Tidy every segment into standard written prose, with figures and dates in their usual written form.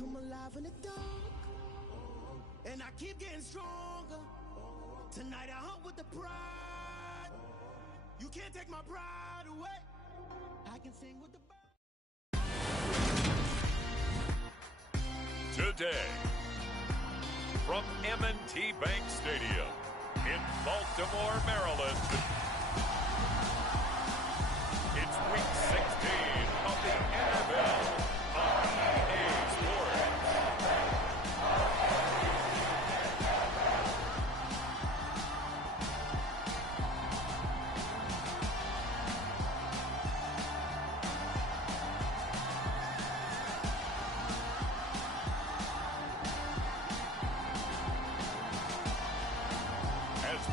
come alive in the dark, and I keep getting stronger. Tonight I hunt with the pride. You can't take my pride away. I can sing with the birds. Today, from M&T Bank Stadium in Baltimore, Maryland, it's Week 16 of the NFL on EA Sports.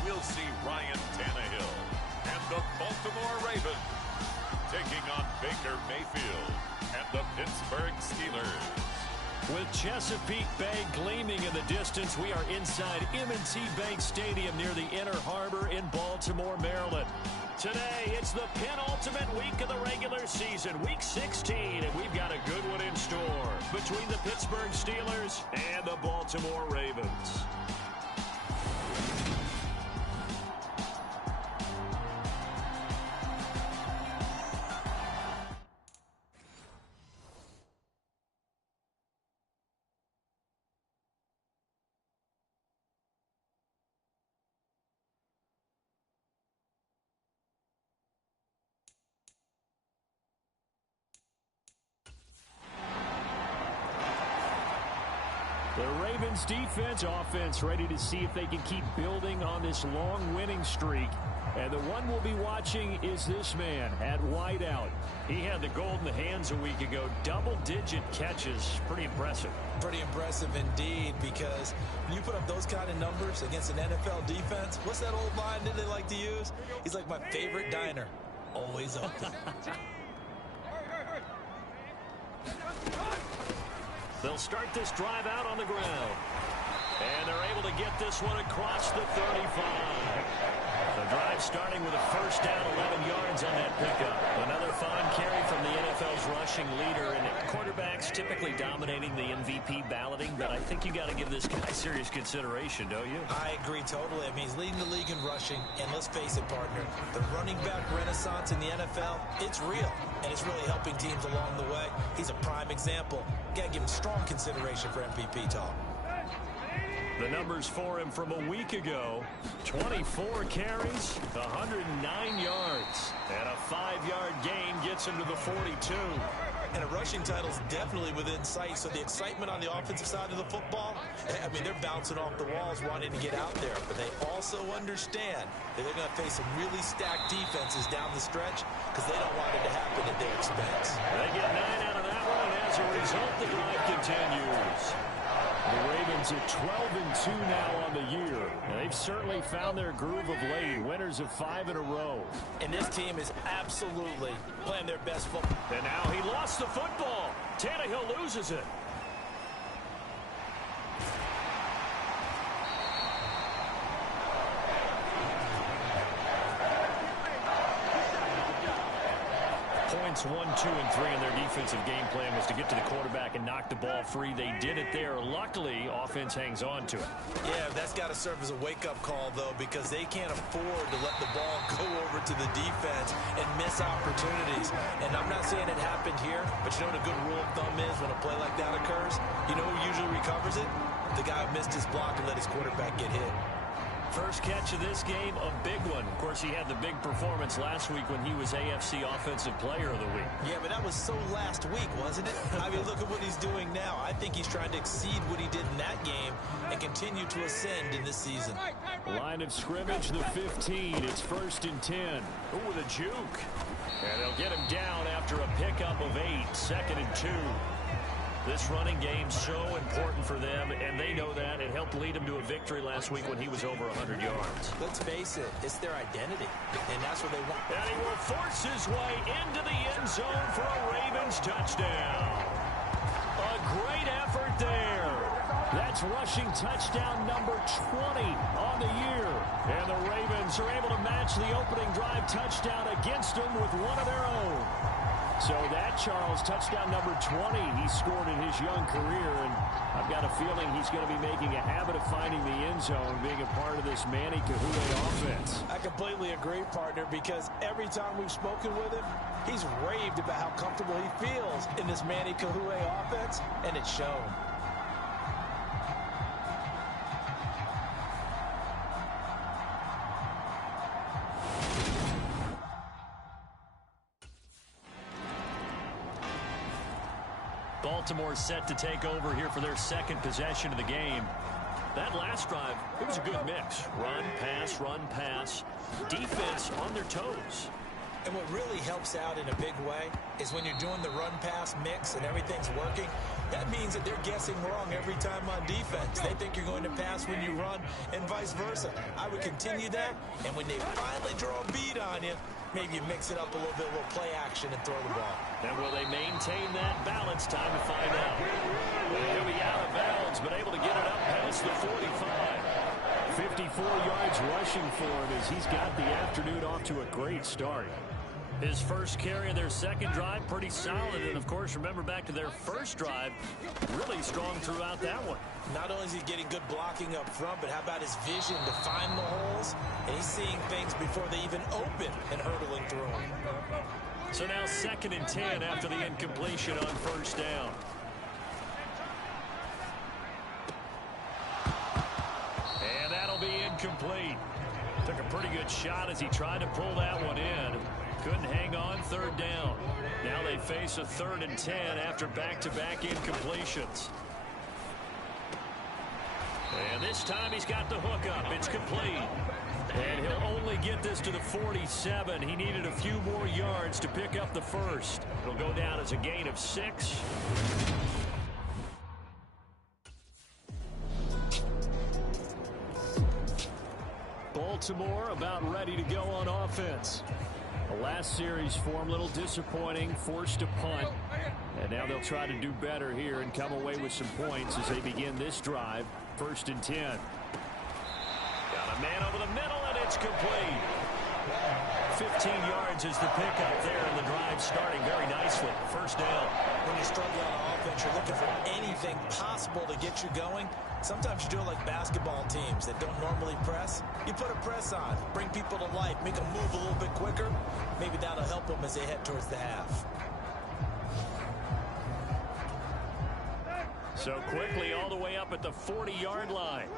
We'll see Ryan Tannehill and the Baltimore Ravens taking on Baker Mayfield and the Pittsburgh Steelers. With Chesapeake Bay gleaming in the distance, we are inside M&T Bank Stadium near the Inner Harbor in Baltimore, Maryland. Today, it's the penultimate week of the regular season, Week 16, and we've got a good one in store between the Pittsburgh Steelers and the Baltimore Ravens. The Ravens defense, offense ready to see if they can keep building on this long winning streak. And the one we'll be watching is this man at wideout. He had the gold in the hands a week ago. Double-digit catches. Pretty impressive. Pretty impressive indeed, because when you put up those kind of numbers against an NFL defense, what's that old line that they like to use? He's like my favorite diner. Always open. They'll start this drive out on the ground. And they're able to get this one across the 35. The drive starting with a first down, 11 yards on that pickup. Another fine carry from the NFL's rushing leader. And quarterbacks typically dominating the MVP balloting, but I think you got to give this guy serious consideration, don't you? I agree totally. I mean, he's leading the league in rushing. And let's face it, partner, the running back renaissance in the NFL, it's real. And it's really helping teams along the way. He's a prime example. Got to give him strong consideration for MVP talk. The numbers for him from a week ago: 24 carries, 109 yards, and a 5-yard gain gets him to the 42. And a rushing title's definitely within sight, so the excitement on the offensive side of the football, I mean, they're bouncing off the walls wanting to get out there, but they also understand that they're going to face some really stacked defenses down the stretch because they don't want it to happen at their expense. They get 9 out of that one, and as a result, the drive continues. The Ravens are 12-2 now on the year, and they've certainly found their groove of late, winners of 5 in a row. And this team is absolutely playing their best football. And now he lost the football. Tannehill loses it. Points 1, 2, and 3 in their defensive game plan was to get to the quarterback and knock the ball free. They did it there. Luckily, offense hangs on to it. Yeah, that's got to serve as a wake-up call, though, because they can't afford to let the ball go over to the defense and miss opportunities. And I'm not saying it happened here, but you know what a good rule of thumb is when a play like that occurs? You know who usually recovers it? The guy who missed his block and let his quarterback get hit. First catch of this game, a big one. Of course, he had the big performance last week when he was AFC Offensive Player of the Week. Yeah, but that was so last week, wasn't it? I mean, look at what he's doing now. I think he's trying to exceed what he did in that game and continue to ascend in this season. Line of scrimmage, the 15. It's 1st and 10. Ooh, with a juke. And they'll get him down after a pickup of 8. 2nd and 2. This running game's so important for them, and they know that. It helped lead them to a victory last week when he was over 100 yards. Let's face it, it's their identity, and that's what they want. And he will force his way into the end zone for a Ravens touchdown. A great effort there. That's rushing touchdown number 20 on the year. And the Ravens are able to match the opening drive touchdown against them with one of their own. So that, Charles, touchdown number 20 he scored in his young career, and I've got a feeling he's going to be making a habit of finding the end zone, being a part of this Manny Kahule offense. I completely agree, partner, because every time we've spoken with him, he's raved about how comfortable he feels in this Manny Kahule offense, and it's shown. Baltimore set to take over here for their second possession of the game. That last drive, it was a good mix. Run, pass, defense on their toes. And what really helps out in a big way is when you're doing the run-pass mix and everything's working, that means that they're guessing wrong every time on defense. They think you're going to pass when you run and vice versa. I would continue that, and when they finally draw a beat on you, maybe you mix it up a little bit, a little play action and throw the ball. And will they maintain that balance? Time to find out. He'll be out of bounds, but able to get it up past the 45. 54 yards rushing for him as he's got the afternoon off to a great start. His first carry of their second drive, pretty solid. And, of course, remember back to their first drive, really strong throughout that one. Not only is he getting good blocking up front, but how about his vision to find the holes? And he's seeing things before they even open and hurdling through them. So now 2nd and 10 after the incompletion on first down. And that'll be incomplete. Took a pretty good shot as he tried to pull that one in. Couldn't hang on, 3rd down. Now they face a 3rd and 10 after back-to-back incompletions. And this time he's got the hook up. It's complete. And he'll only get this to the 47. He needed a few more yards to pick up the first. It'll go down as a gain of 6. Baltimore about ready to go on offense. The last series form a little disappointing, forced a punt. And now they'll try to do better here and come away with some points as they begin this drive. 1st and 10. Got a man over the middle, and it's complete. 15 yards is the pickup there, and the drive starting very nicely. 1st down. When you're struggling on offense, you're looking for anything possible to get you going. Sometimes you do it like basketball teams that don't normally press. You put a press on, bring people to life, make them move a little bit quicker. Maybe that'll help them as they head towards the half. So quickly all the way up at the 40-yard line.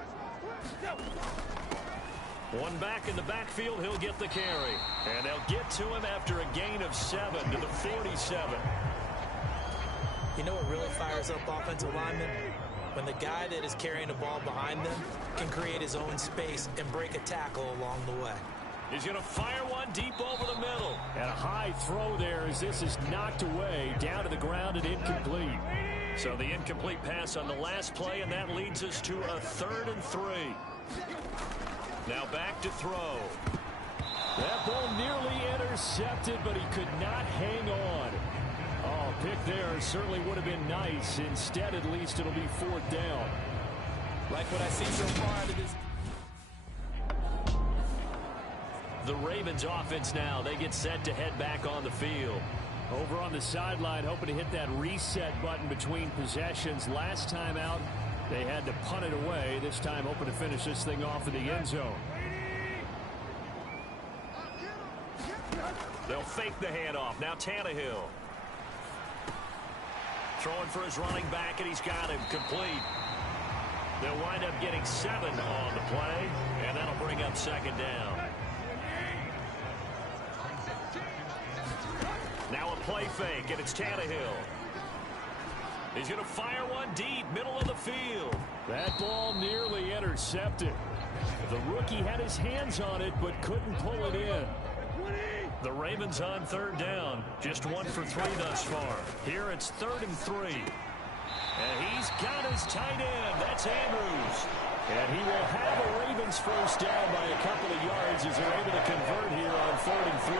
One back in the backfield, he'll get the carry. And they'll get to him after a gain of 7 to the 47. You know what really fires up offensive linemen? When the guy that is carrying the ball behind them can create his own space and break a tackle along the way. He's going to fire one deep over the middle. And a high throw there as this is knocked away down to the ground and incomplete. So the incomplete pass on the last play, and that leads us to a 3rd and 3. Now back to throw. That ball nearly intercepted, but he could not hang on. Oh, pick there certainly would have been nice. Instead, at least it'll be 4th down. Like what I see so far out of this. The Ravens offense now, they get set to head back on the field. Over on the sideline, hoping to hit that reset button between possessions. Last time out, they had to punt it away. This time, hoping to finish this thing off in the end zone. They'll fake the handoff. Now Tannehill. Throwing for his running back, and he's got him complete. They'll wind up getting 7 on the play, and that'll bring up 2nd down. Now a play fake, and it's Tannehill. He's going to fire one deep, middle of the field. That ball nearly intercepted. The rookie had his hands on it, but couldn't pull it in. The Ravens on 3rd down. Just 1 for 3 thus far. Here it's 3rd and 3. And he's got his tight end. That's Andrews. And he will have a Ravens first down by a couple of yards as they're able to convert here on 3rd and 3.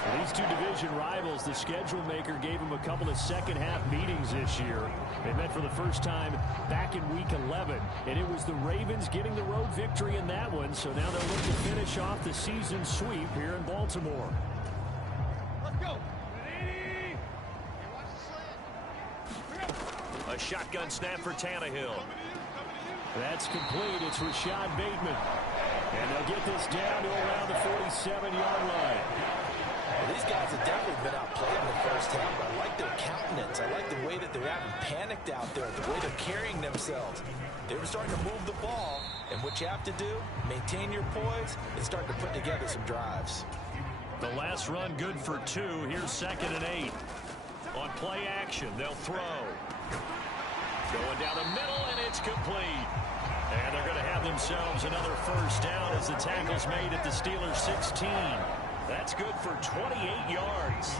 For these two division rivals, the schedule maker gave them a couple of second-half meetings this year. They met for the first time back in Week 11, and it was the Ravens getting the road victory in that one, so now they'll look to finish off the season sweep here in Baltimore. Let's go. A shotgun snap for Tannehill. That's complete. It's Rashad Bateman. And they'll get this down to around the 47-yard line. Well, these guys have definitely been outplayed in the first half. I like their countenance. I like the way that they're having panicked out there, the way they're carrying themselves. They were starting to move the ball, and what you have to do, maintain your poise and start to put together some drives. The last run good for 2. Here's 2nd and 8. On play action, they'll throw. Going down the middle, and it's complete. And they're going to have themselves another first down as the tackle's made at the Steelers' 16. That's good for 28 yards.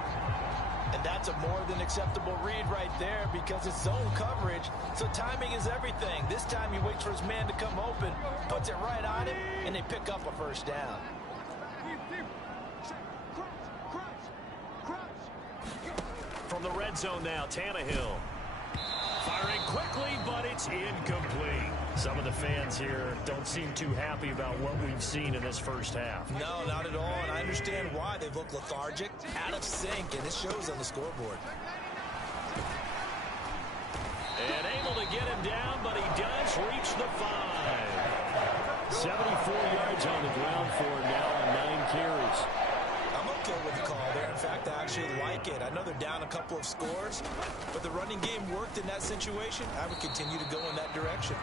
And that's a more than acceptable read right there because it's zone coverage, so timing is everything. This time he waits for his man to come open, puts it right on him, and they pick up a first down. From the red zone now, Tannehill. Firing quickly, but it's incomplete. Some of the fans here don't seem too happy about what we've seen in this first half. No, not at all, and I understand why. They've looked lethargic, out of sync, and it shows on the scoreboard. And able to get him down, but he does reach the 5. 74 yards on the ground for him now on 9 carries. I'm okay with the call there. In fact, I actually like it. I know they're down a couple of scores, but the running game worked in that situation. I would continue to go in that direction.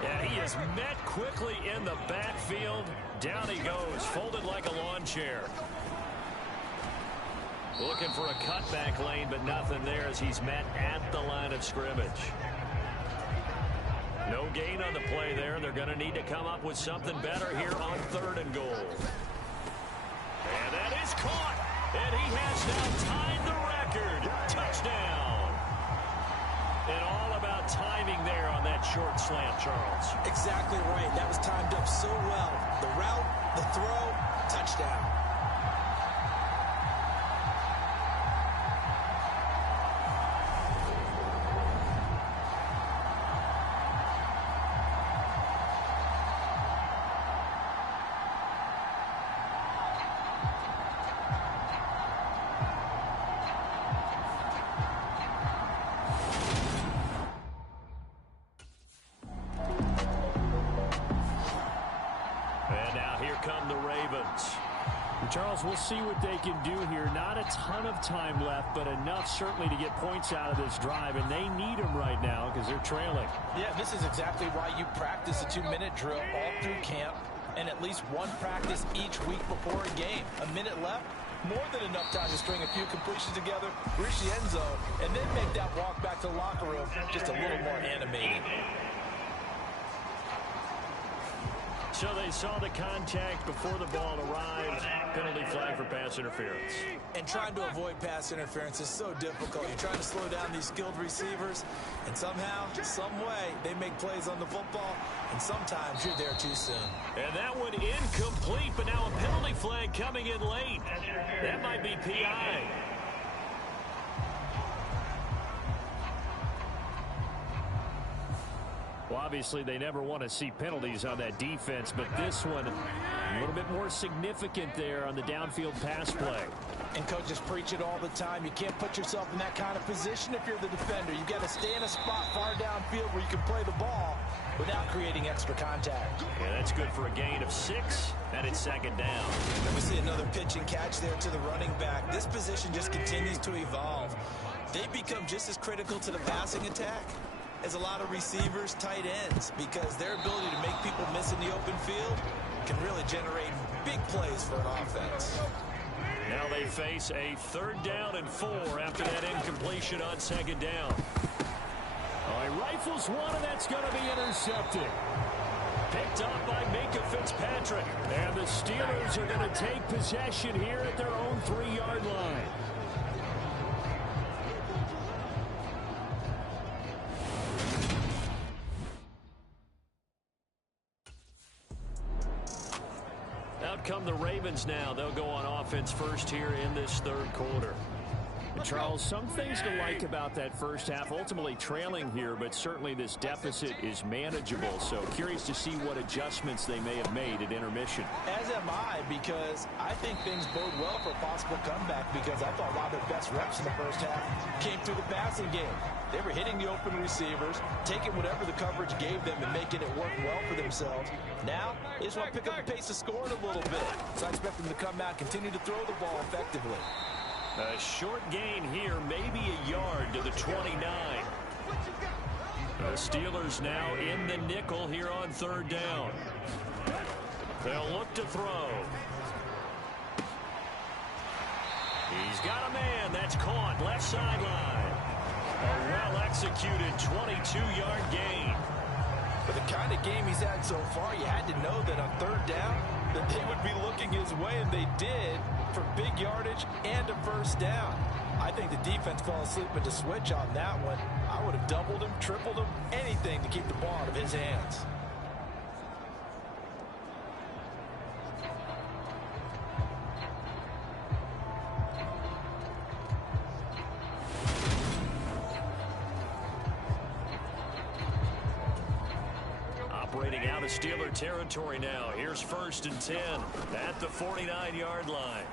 Yeah, he is met quickly in the backfield. Down he goes, folded like a lawn chair. Looking for a cutback lane, but nothing there as he's met at the line of scrimmage. No gain on the play there. They're going to need to come up with something better here on 3rd and goal. And that is caught. And he has now tied the record. Touchdown. And all about timing there on that short slant, Charles. Exactly right. That was timed up so well. The route, the throw, touchdown. Charles, we'll see what they can do here. Not a ton of time left, but enough certainly to get points out of this drive, and they need them right now because they're trailing. Yeah, this is exactly why you practice a 2-minute drill all through camp and at least one practice each week before a game. A minute left, more than enough time to string a few completions together, reach the end zone, and then make that walk back to the locker room just a little more animated. So they saw the contact before the ball arrived. Penalty flag for pass interference. And trying to avoid pass interference is so difficult. You're trying to slow down these skilled receivers, and somehow, some way, they make plays on the football, and sometimes you're there too soon. And that one incomplete, but now a penalty flag coming in late. That might be PI. Well, obviously, they never want to see penalties on that defense, but this one a little bit more significant there on the downfield pass play. And coaches preach it all the time. You can't put yourself in that kind of position if you're the defender. You've got to stay in a spot far downfield where you can play the ball without creating extra contact. Yeah, that's good for a gain of 6, and it's 2nd down. And we see another pitch and catch there to the running back. This position just continues to evolve. They become just as critical to the passing attack as a lot of receivers, tight ends, because their ability to make people miss in the open field can really generate big plays for an offense. Now they face a 3rd down and 4 after that incompletion on 2nd down. All right, rifles one, and that's going to be intercepted. Picked up by Minkah Fitzpatrick. And the Steelers are going to take possession here at their own 3-yard line. Out come the Ravens now. They'll go on offense first here in this 3rd quarter. Charles, some things to like about that first half. Ultimately trailing here, but certainly this deficit is manageable. So curious to see what adjustments they may have made at intermission. As am I, because I think things bode well for a possible comeback, because I thought a lot of their best reps in the first half came through the passing game. They were hitting the open receivers, taking whatever the coverage gave them and making it work well for themselves. Now, they just want to pick up the pace of scoring a little bit. So I expect them to come out, continue to throw the ball effectively. A short gain here, maybe a yard to the 29. The Steelers now in the nickel here on third down. They'll look to throw. He's got a man. That's caught. Left sideline. A well-executed 22-yard gain. For the kind of game he's had so far, you had to know that on third down that they would be looking his way, and they did, for big yardage and a first down. I think the defense fell asleep with the switch on that one. I would have doubled him, tripled him, anything to keep the ball out of his hands. Operating out of Steeler territory now. Here's 1st and 10 at the 49-yard line.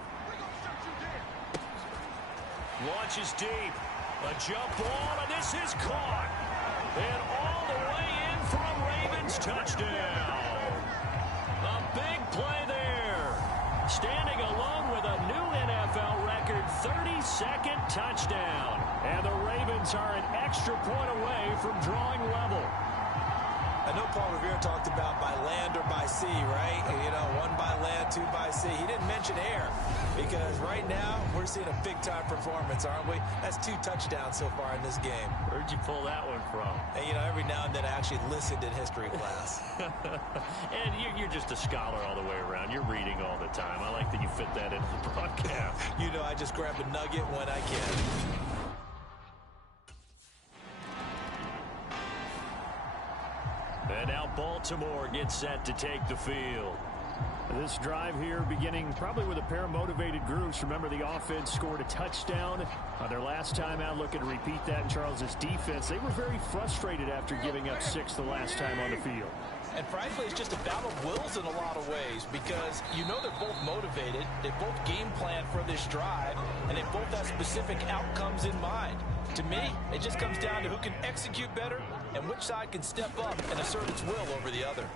Launches deep. A jump ball, and this is caught. And all the way in for a Ravens touchdown. A big play there. Standing alone with a new NFL record 32nd touchdown. And the Ravens are an extra point away from drawing level. I know Paul Revere talked about by land or by sea, right? You know, one by land, two by sea. He didn't mention air, because right now we're seeing a big-time performance, aren't we? That's 2 touchdowns so far in this game. Where'd you pull that one from? And, you know, every now and then I actually listened in history class. And you're just a scholar all the way around. You're reading all the time. I like that you fit that into the broadcast. You know, I just grab a nugget when I can. And now Baltimore gets set to take the field. This drive here beginning probably with a pair of motivated groups. Remember, the offense scored a touchdown their last time out. Looking to repeat that in Charles's defense. They were very frustrated after giving up 6 the last time on the field. And frankly, it's just a battle of wills in a lot of ways, because you know they're both motivated. They both game plan for this drive, and they both have specific outcomes in mind. To me, it just comes down to who can execute better and which side can step up and assert its will over the other.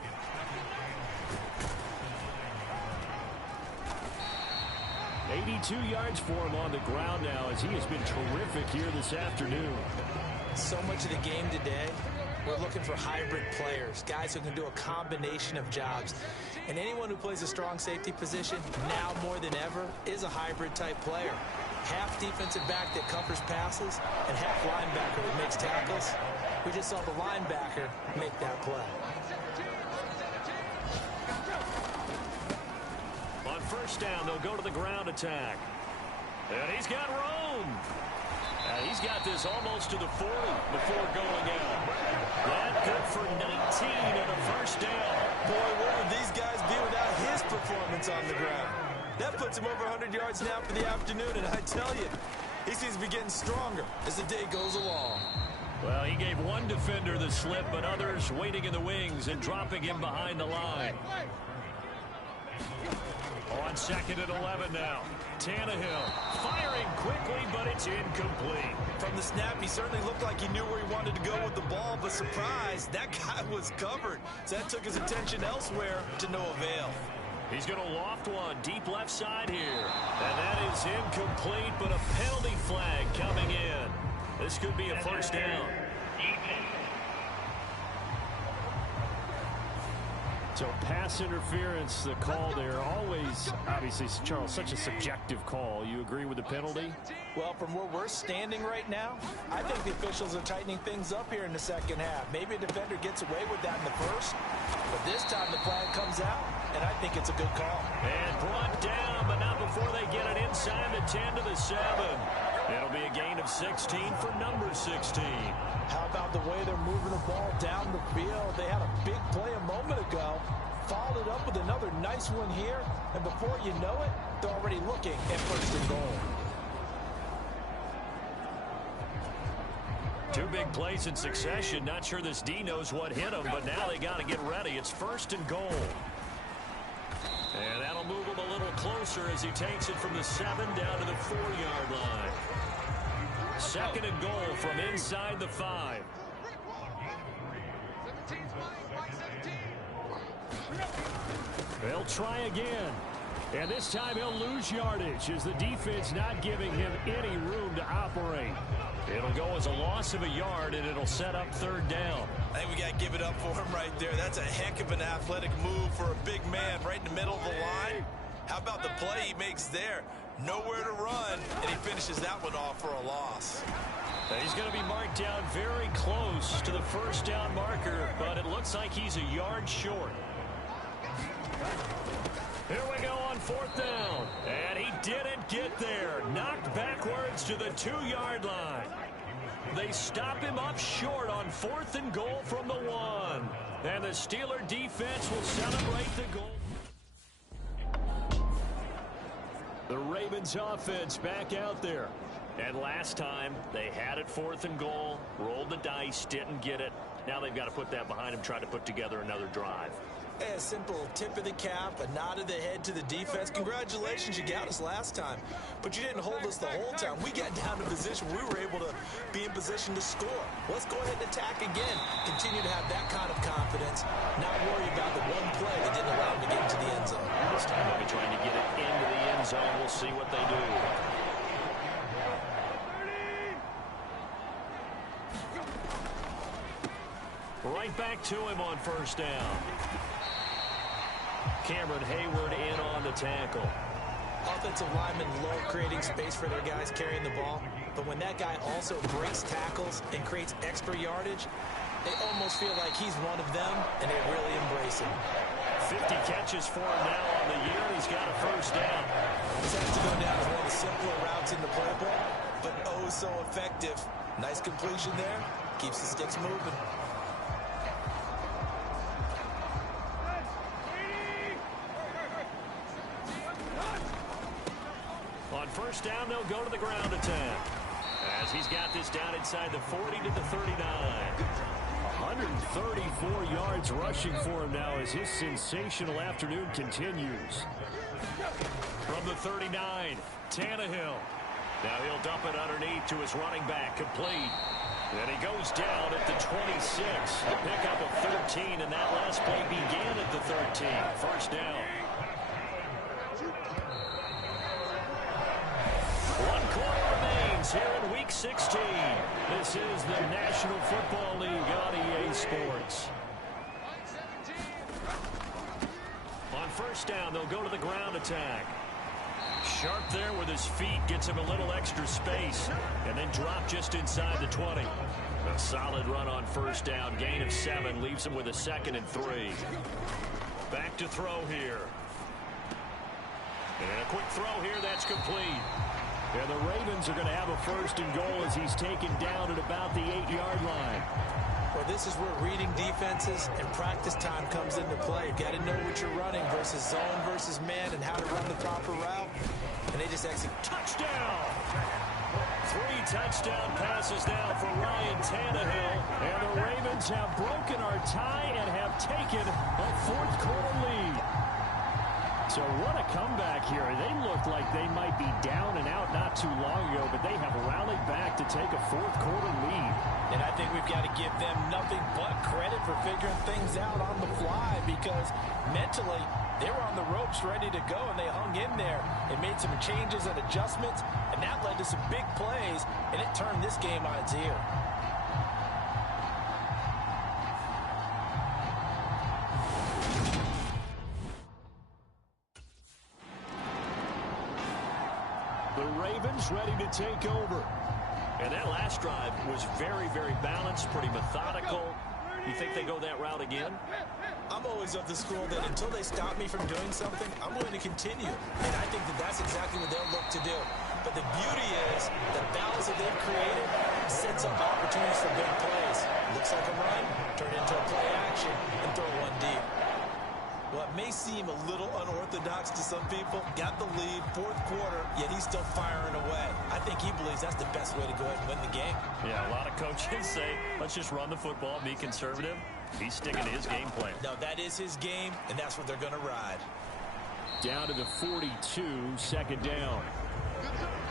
$82 yards for him on the ground now, as he has been terrific here this afternoon. So much of the game today, we're looking for hybrid players, guys who can do a combination of jobs. And anyone who plays a strong safety position, now more than ever, is a hybrid type player. Half defensive back that covers passes, and half linebacker that makes tackles. We just saw the linebacker make that play. On first down, they'll go to the ground attack. And he's got room. He's got this almost to the 40 before going out. That good for 19 and a first down. Boy, where would these guys be without his performance on the ground? That puts him over 100 yards now for the afternoon, and I tell you, he seems to be getting stronger as the day goes along. Well, he gave one defender the slip, but others waiting in the wings and dropping him behind the line. On 2nd and 11 now. Tannehill firing quickly, but it's incomplete. From the snap, he certainly looked like he knew where he wanted to go with the ball, but surprise, that guy was covered. So that took his attention elsewhere to no avail. He's going to loft one deep left side here. And that is incomplete, but a penalty flag coming in. This could be a first down. So pass interference, the call there. Always, obviously, Charles, such a subjective call. You agree with the penalty? Well, from where we're standing right now, I think the officials are tightening things up here in the second half. Maybe a defender gets away with that in the first, but this time the flag comes out, and I think it's a good call. And brought down, but not before they get it inside the 10 to the 7. It'll be a gain of 16 for number 16. How about the way they're moving the ball down the field? They had a big play a moment ago, followed it up with another nice one here, and before you know it, they're already looking at 1st and goal. Two big plays in succession. Not sure this D knows what hit him, but now they got to get ready. It's 1st and goal. And that'll move him a little closer as he takes it from the 7 down to the 4-yard line. 2nd and goal from inside the 5. They'll try again. And this time he'll lose yardage as the defense not giving him any room to operate. It'll go as a loss of a yard, and it'll set up 3rd down. I think we got to give it up for him right there. That's a heck of an athletic move for a big man right in the middle of the line. How about the play he makes there? Nowhere to run, and he finishes that one off for a loss. He's going to be marked down very close to the 1st down marker, but it looks like he's a yard short. Here we go on 4th down. And he didn't get there. Knocked backwards to the 2-yard line. They stop him up short on 4th and goal from the 1. And the Steeler defense will celebrate the goal. The Ravens offense back out there. And last time, they had it 4th and goal, rolled the dice, didn't get it. Now they've got to put that behind them, try to put together another drive. A simple tip of the cap, a nod of the head to the defense. Congratulations, you got us last time. But you didn't hold us the whole time. We got down to position. We were able to be in position to score. Let's go ahead and attack again. Continue to have that kind of confidence. Not worry about the one play that didn't allow them to get into the end zone. This time they'll be trying to get it into the end zone. We'll see what they do. Right back to him on 1st down. Cameron Hayward in on the tackle. Offensive linemen love creating space for their guys carrying the ball, but when that guy also breaks tackles and creates extra yardage, they almost feel like he's one of them, and they really embrace him. 50 catches for him now on the year, and he's got a 1st down. This has to go down as one of the simpler routes in the playbook, but oh so effective. Nice completion there. Keeps the sticks moving. On 1st down, they'll go to the ground attack. As he's got this down inside the 40 to the 39. 134 yards rushing for him now as his sensational afternoon continues. From the 39, Tannehill. Now he'll dump it underneath to his running back, complete. Then he goes down at the 26. A pickup of 13, and that last play began at the 13. 1st down. Here in Week 16. This is the National Football League on EA Sports. On 1st down, they'll go to the ground attack. Sharp there with his feet, gets him a little extra space, and then drop just inside the 20. A solid run on 1st down, gain of 7, leaves him with a 2nd and 3. Back to throw here. And a quick throw here, that's complete. And the Ravens are going to have a 1st and goal as he's taken down at about the 8-yard line. Well, this is where reading defenses and practice time comes into play. You've got to know what you're running versus zone versus man and how to run the proper route. And they just execute. Touchdown! 3 touchdown passes now for Ryan Tannehill. And the Ravens have broken our tie and have taken a 4th quarter lead. So what a comeback here. They looked like they might be down and out not too long ago, but they have rallied back to take a 4th quarter lead. And I think we've got to give them nothing but credit for figuring things out on the fly, because mentally they were on the ropes ready to go, and they hung in there and made some changes and adjustments, and that led to some big plays, and it turned this game on its ear. The Ravens ready to take over. And that last drive was very, very balanced, pretty methodical. You think they go that route again? I'm always of the school that until they stop me from doing something, I'm going to continue. And I think that that's exactly what they'll look to do. But the beauty is the balance that they've created sets up opportunities for big plays. Looks like a run, turn into a play action, and throw one deep. Well, it may seem a little unorthodox to some people. Got the lead, fourth quarter, yet he's still firing away. I think he believes that's the best way to go ahead and win the game. Yeah, a lot of coaches say, let's just run the football, be conservative. He's sticking to his game plan. No, that is his game, and that's what they're going to ride. Down to the 42, second down.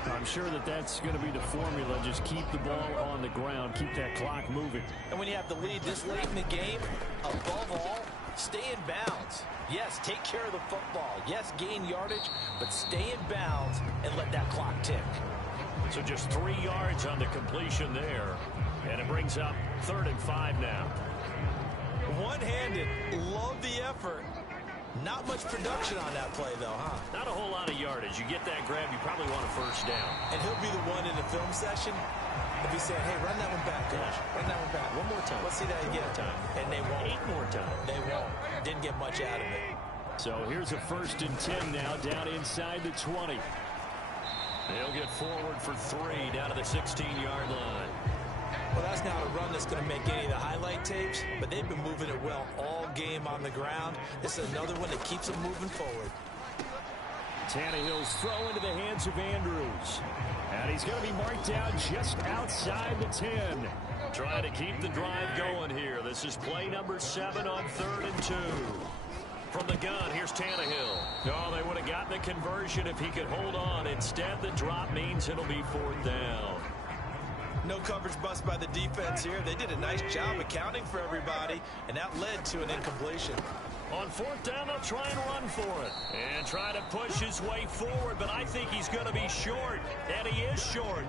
I'm sure that that's going to be the formula. Just keep the ball on the ground, keep that clock moving. And when you have the lead this late in the game, above all, stay in bounds. Yes, take care of the football. Yes, gain yardage, but stay in bounds and let that clock tick. So just 3 yards on the completion there. And it brings up 3rd and 5 now. One-handed, love the effort. Not much production on that play, though, huh? Not a whole lot of yardage. You get that grab, you probably want a first down. And he'll be the one in the film session if he's saying, hey, run that one back, coach. Run that one back. One more time. Let's see that again. Time. And they won't. 8 more times. They won't. Didn't get much out of it. So here's a 1st and 10 now, down inside the 20. They'll get forward for 3 down to the 16-yard line. Well, that's not a run that's going to make any of the highlight tapes, but they've been moving it well all game on the ground. This is another one that keeps them moving forward. Tannehill's throw into the hands of Andrews. And he's going to be marked out just outside the 10. Trying to keep the drive going here. This is play number 7 on 3rd and 2. From the gun, here's Tannehill. Oh, they would have gotten the conversion if he could hold on. Instead, the drop means it'll be 4th down. No coverage bust by the defense here. They did a nice job accounting for everybody, and that led to an incompletion. On 4th down, they'll try and run for it. And try to push his way forward, but I think he's going to be short. And he is short.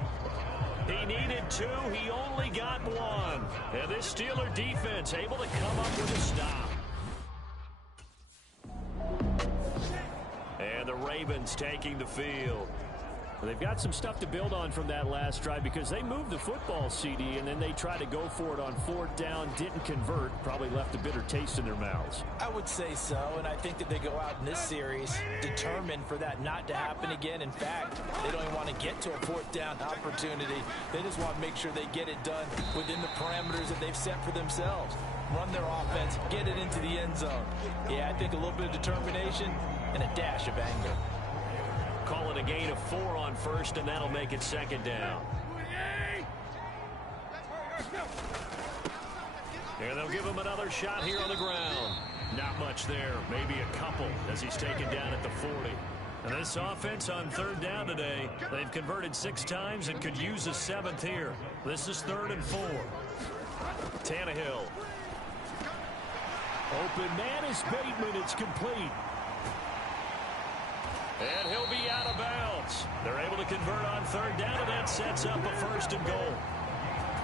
He needed 2. He only got 1. And this Steeler defense able to come up with a stop. And the Ravens taking the field. Well, they've got some stuff to build on from that last drive because they moved the football, CD, and then they tried to go for it on 4th down, didn't convert, probably left a bitter taste in their mouths. I would say so, and I think that they go out in this series determined for that not to happen again. In fact, they don't even want to get to a 4th down opportunity. They just want to make sure they get it done within the parameters that they've set for themselves. Run their offense, get it into the end zone. Yeah, I think a little bit of determination and a dash of anger. Call it a gain of 4 on 1st, and that'll make it 2nd down. And they'll give him another shot here on the ground. Not much there, maybe a couple as he's taken down at the 40. And this offense on 3rd down today, they've converted 6 times and could use a 7th here. This is 3rd and 4. Tannehill. Open man is Bateman. It's complete. And he'll be out of bounds. They're able to convert on 3rd down, and that sets up a 1st and goal.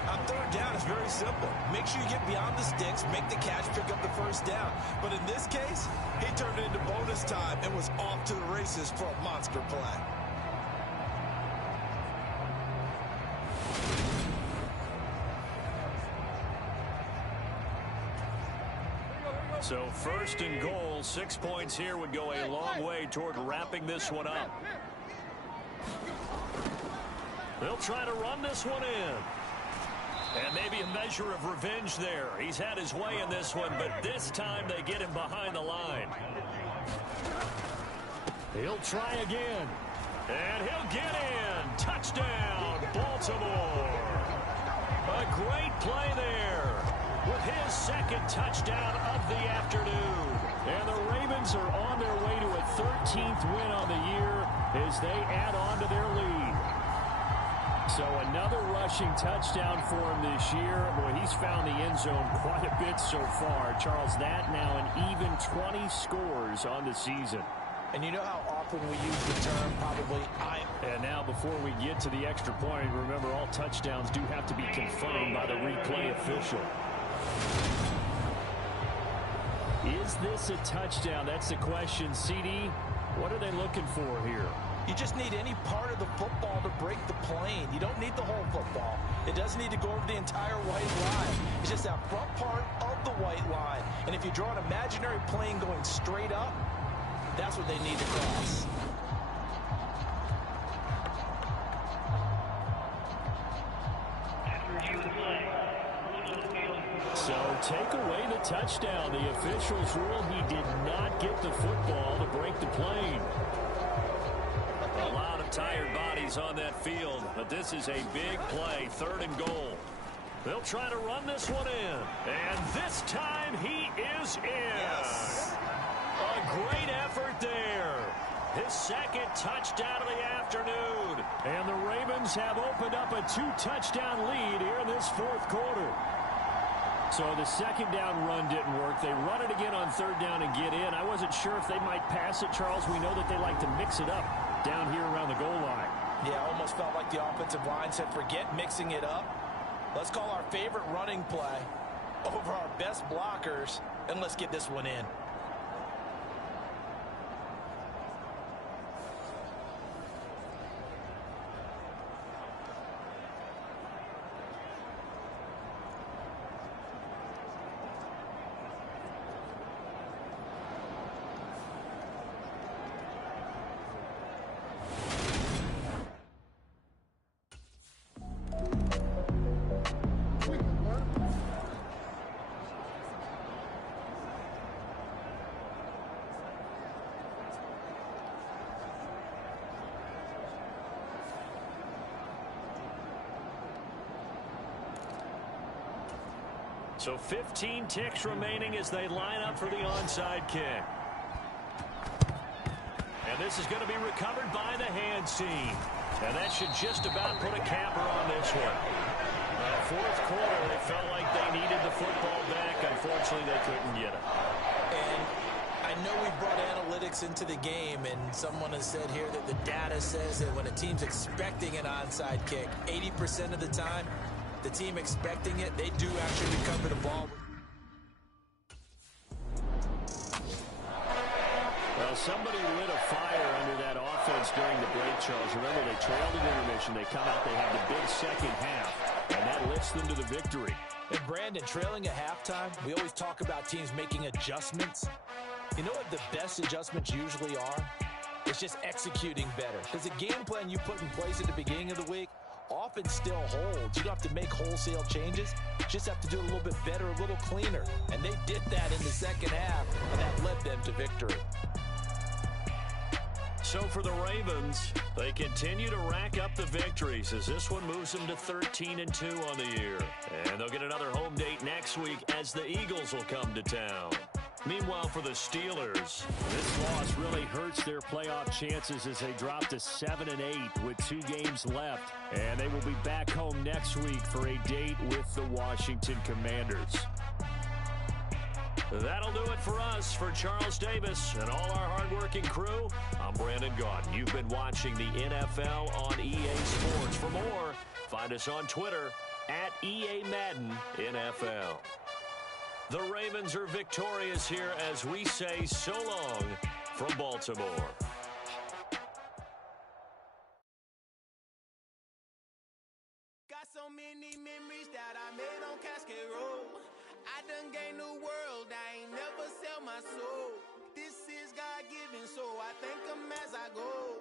On 3rd down, it's very simple. Make sure you get beyond the sticks, make the catch, pick up the 1st down. But in this case, he turned it into bonus time and was off to the races for a monster play. So 1st and goal, 6 points here would go a long way toward wrapping this one up. They'll try to run this one in. And maybe a measure of revenge there. He's had his way in this one, but this time they get him behind the line. He'll try again. And he'll get in. Touchdown, Baltimore. A great play there with his 2nd touchdown of the afternoon. And the Ravens are on their way to a 13th win on the year as they add on to their lead. So another rushing touchdown for him this year. Boy, he's found the end zone quite a bit so far. Charles, that now an even 20 scores on the season. And you know how often we use the term probably And now before we get to the extra point, remember all touchdowns do have to be confirmed by the replay official. Is this a touchdown? That's the question. CD, what are they looking for here? You just need any part of the football to break the plane. You don't need the whole football. It doesn't need to go over the entire white line. It's just that front part of the white line. And if you draw an imaginary plane going straight up, that's what they need to cross. So take away the touchdown. The officials rule he did not get the football to break the plane. A lot of tired bodies on that field, but this is a big play, 3rd and goal. They'll try to run this one in, and this time he is in. Yes. A great effort there. His 2nd touchdown of the afternoon. And the Ravens have opened up a 2-touchdown lead here in this 4th quarter. So the 2nd down run didn't work. They run it again on 3rd down and get in. I wasn't sure if they might pass it, Charles. We know that they like to mix it up down here around the goal line. Yeah, almost felt like the offensive line said, forget mixing it up. Let's call our favorite running play over our best blockers, and let's get this one in. So 15 ticks remaining as they line up for the onside kick. And this is going to be recovered by the hands team. And that should just about put a capper on this one. 4th quarter, they felt like they needed the football back. Unfortunately, they couldn't get it. And I know we brought analytics into the game, and someone has said here that the data says that when a team's expecting an onside kick, 80% of the time, the team expecting it, they do actually recover the ball. Well, somebody lit a fire under that offense during the break, Charles. Remember, they trailed at intermission. They come out, they have the big 2nd half, and that lifts them to the victory. And Brandon, trailing at halftime, we always talk about teams making adjustments. You know what the best adjustments usually are? It's just executing better. Because the game plan you put in place at the beginning of the week often still holds. You don't have to make wholesale changes. You just have to do it a little bit better, a little cleaner. And they did that in the 2nd half, and that led them to victory. So for the Ravens, they continue to rack up the victories as this one moves them to 13-2 on the year. And they'll get another home date next week as the Eagles will come to town. Meanwhile, for the Steelers, this loss really hurts their playoff chances as they drop to 7-8 with 2 games left. And they will be back home next week for a date with the Washington Commanders. That'll do it for us. For Charles Davis and all our hardworking crew, I'm Brandon Gaudin. You've been watching the NFL on EA Sports. For more, find us on Twitter at EA Madden NFL. The Ravens are victorious here as we say so long from Baltimore. Got so many memories that I made on Cascade Road. I done gained the world, I ain't never sell my soul. This is God-given, so I thank him as I go.